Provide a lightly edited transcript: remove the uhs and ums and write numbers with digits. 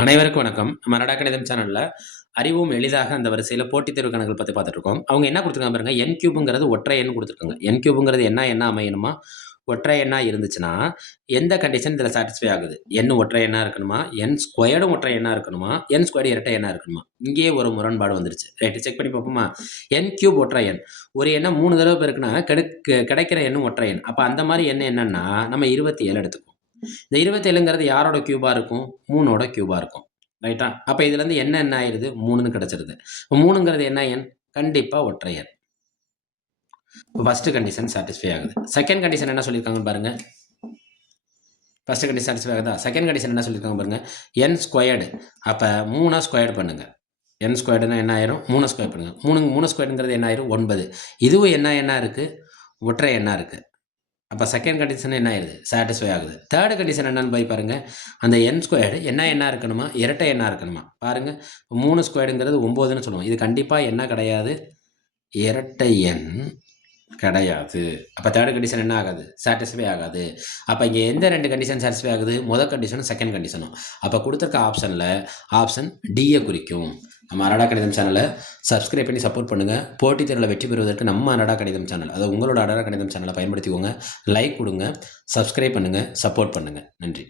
அனைவருக்கும் வணக்கம். நம்ம அடடா கணிதம் சேனல்ல அறிவும் எளிதாக அந்த வரிசையில போட்டித் தேர்வு கணக்குகள் பத்தி பார்த்துட்டு இருக்கோம். அவங்க என்ன குடுத்துருக்காங்க பாருங்க, n கியூப்ங்கிறது ஒற்றை எண் குடுத்துருக்காங்க. n கியூப்ங்கிறது என்ன அமையணுமா? ஒற்றை எண்ணா இருந்துச்சுன்னா, எந்த கண்டிஷன் இதுல சாட்டிஸ்ஃபை ஆகுது? n ஒற்றை எண்ணா இருக்கணுமா? n ஸ்கொயர்டும் ஒற்றை எண்ணா இருக்கணுமா? n ஸ்கொயர்டு இரட்டை எண்ணா இருக்கணுமா? இங்கேயே ஒரு முரண்பாடு வந்துருச்சு. ரைட் செக் பண்ணி பார்ப்போமா? n கியூப் ஒற்றை எண். ஒரு எண்ண 3 தடவ பெருக்குனா கிடைக்கிற எண்ணும் ஒற்றை எண். அப்ப அந்த மாரி எண் என்னன்னா, நம்ம 27 எடுத்துக்குவோம். இந்த 27ங்கிறது யாரோட கியூபா இருக்கும்? 3ஓட கியூபா இருக்கும். ரைட்டா? அப்ப இதுலேருந்து என்ன ஆயிருது? 3ன்னு கிடைச்சிருது. 3ங்கிறது என்ன எண்? கண்டிப்பா ஒற்றை எண். ஃபர்ஸ்ட் கண்டிஷன் சாட்டிஸ்ஃபை ஆகுது. செகண்ட் கண்டிஷன் என்ன சொல்லியிருக்காங்கன்னு பாருங்க. ஃபர்ஸ்ட் கண்டிஷன் சாட்டிஸ்ஃபை ஆகுதா? செகண்ட் கண்டிஷன் என்ன சொல்லியிருக்காங்க பாருங்க. n squared. அப்ப 3 ஸ்கொயர்டு பண்ணுங்க. n ஸ்கொயர்டுனா என்ன ஆயிரும்? 3 ஸ்கொயர் பண்ணுங்க. 3 ஸ்கொயர்டுங்கிறது என்ன ஆயிரும்? 9. இதுவும் என்ன இருக்கு? ஒற்றை எண்ணா இருக்கு. அப்போ செகண்ட் கண்டிஷன் என்ன ஆயிடுது? சாட்டிஸ்ஃபை ஆகுது. தேர்ட் கண்டிஷன் என்னன்னு போய் பாருங்க. அந்த n ஸ்கொயர்டு என்ன இருக்கணுமா? இரட்டை எண்ணா இருக்கணுமா? பாருங்க. 3 ஸ்கொயர்டுங்கிறது 9ன்னு சொல்லுவோம். இது கண்டிப்பா என்ன கிடையாது? இரட்டை எண் கிடையாது. அப்போ தேர்ட் கண்டிஷன் என்ன ஆகாது? சாட்டிஸ்ஃபை ஆகாது. அப்போ இங்கே எந்த 2 கண்டிஷன் சாட்டிஸ்ஃபை ஆகுது? முதல் கண்டிஷனும் செகண்ட் கண்டிஷனும். அப்போ கொடுத்துருக்க ஆப்ஷனில் ஆப்ஷன் டியை குறிக்கும். நம்ம அனடா கணிதம் சேனலை சப்ஸ்கிரைப் பண்ணி சப்போர்ட் பண்ணுங்கள். போட்டித் தேர்வில் வெற்றி பெறுவதற்கு நம்ம அனடா கணிதம் சேனல், அதாவது உங்களோட அனடா கணிதம் சேனலை பயன்படுத்திக்கோங்க. லைக் கொடுங்க, சப்ஸ்கிரைப் பண்ணுங்கள், சப்போர்ட் பண்ணுங்கள். நன்றி.